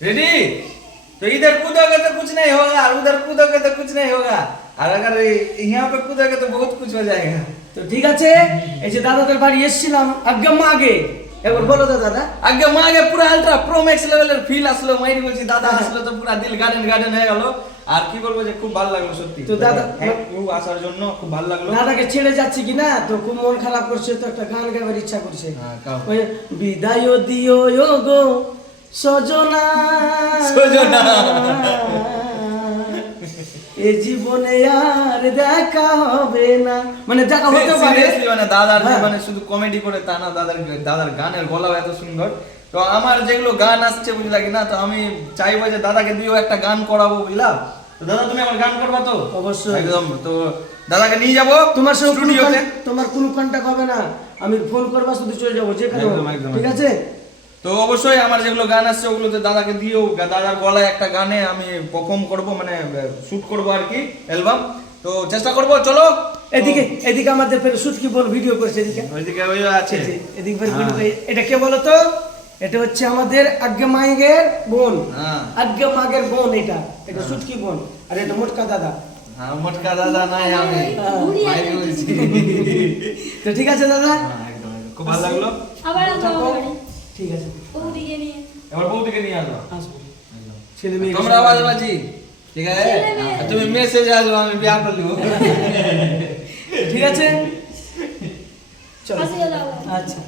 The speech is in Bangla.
रेडी तो इधर कूदोगे तो कुछ नहीं होगा और उधर कूदोगे तो कुछ नहीं होगा और अगर यहाँ पे कूदोगे तो बहुत कुछ हो जाएगा তো ঠিক আছে এই যে দাদাদের বাড়ি এসেছিলাম আজ্ঞা আগে একবার বলো তো দাদা আগে মা আগে পুরো আলট্রা প্রো ম্যাক্স লেভেলের ফিল আসলো মাইরি বলছি দাদা আসলো তো পুরো দিল গার্ডেন গার্ডেন হয়ে গেল আর কি বলবো যে খুব ভালো লাগলো সত্যি তো দাদা- থ্যাংক ইউ আসার জন্য খুব ভালো লাগলো দাদাকে ছেড়ে যাচ্ছে কি না তো খুব মন খারাপ করছে তো একটা গান গাইবার ইচ্ছা করছে হ্যাঁ, গাও। ওই বিদায় দিও ও গো সজনা। সজনা। এ জীবনে আর দেখা হবে না। মানে দেখা হতে পারে। মানে দাদার হ্যাঁ। মানে শুধু কমেডি করে তা না দাদার দাদার গানের গলাও এত সুন্দর। তো আমার যেগুলো গান আসছে বুঝলা না তো আমি চাইব যে দাদাকে দিয়েও একটা গান করাবো বুঝলা? তো দাদা তুমি আমার গান করবা তো? অবশ্যই। একদম তো দাদাকে নিয়ে যাব তোমার সঙ্গে তোমার কোনো কন্টাক্ট হবে না। আমি ফোন করবা শুধু চলে যাব যেখানে ঠিক আছে? তো অবশ্যই আমার যেগুলো গান আসছে ওগুলোতে দাদাকে দিয়েও দাদার গলায় একটা গানে আমি পারফর্ম করব মানে শুট করব আর কি অ্যালবাম তো চেষ্টা করব চলো। এদিকে এদিকে আমাদের ফের সুটকি বল ভিডিও করছে এদিকে। ওইদিকে ওই আছে। এদিকে ফের হ্যাঁ। এটা কে বলো তো? এটা হচ্ছে আমাদের আজ্ঞা মাইগের বোন। হ্যাঁ। আজ্ঞা মাগের বোন এটা। এটা সুটকি বোন আর এটা মোটকা দাদা। হ্যাঁ মোটকা দাদা নাই আমি। ভাই আছে। বলছি। তো ঠিক আছে দাদা। হ্যাঁ। খুব ভালো লাগল। আবার। ঠিক আছে। বৌদিকে নিয়ে। এবার নিয়ে আসো আসব ছেলে মেয়ে তোমরা আওয়াজ বাজি ঠিক আছে? তুমি মেসেজে আসব আমি বিয়া করে দিব ঠিক আছে? চলো আচ্ছা।